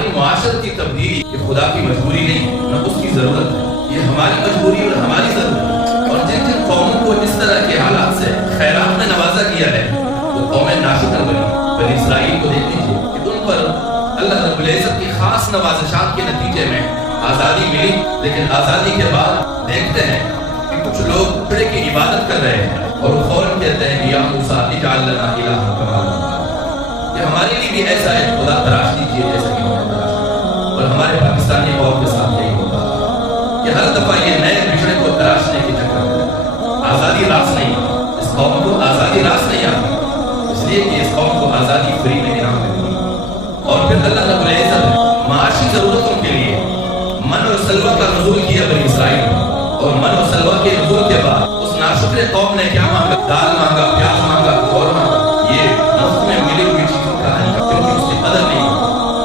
हमारी मुआशरती तब्दीली ये खुदा की मजबूरी नहीं, न उसकी जरूरत है, ये हमारी मजबूरी और हमारी जरूरत है। और जिन जिन कौमों को इस तरह के हालात से खैरात में नवाजा किया है वो कौमें नाशुक्र बनी। बनी इसराइल को देख लीजिए कि उन पर अल्लाह रब्बुल इज्जत की खास नवाज़िशात के नतीजे में आज़ादी मिली, लेकिन आज़ादी के बाद देखते हैं कि कुछ लोग खड़े की इबादत कर रहे हैं और वो फौरन कहते हैं या मूसा इजअल लना इलाहन कमा लना, कि हमारे लिए भी ऐसा एक खुदा तराश दीजिए जैसा कि उन्होंने तराशा। और हमारे पाकिस्तानी कौम के साथ यही होता है कि हर दफा ये नए बिछड़े को तराशने के चक्कर में आज़ादी रास नहीं, इस कौम को आज़ादी रास नहीं आती, इसलिए कि इस कौम को आज़ादी फ्री में इनाम मिली। और फिर अल्लाह रब्बुल इज्जत ने माशी जरूरतों के लिए मन और सलवा का नुज़ूल किया बनी इसराइल, और मन और सलवा के नुज़ूल के बाद उस नाशुक्र कौम ने क्या मांगा? दाल मांगा, प्याज मांगा, और मांगा। ये मुफ्त में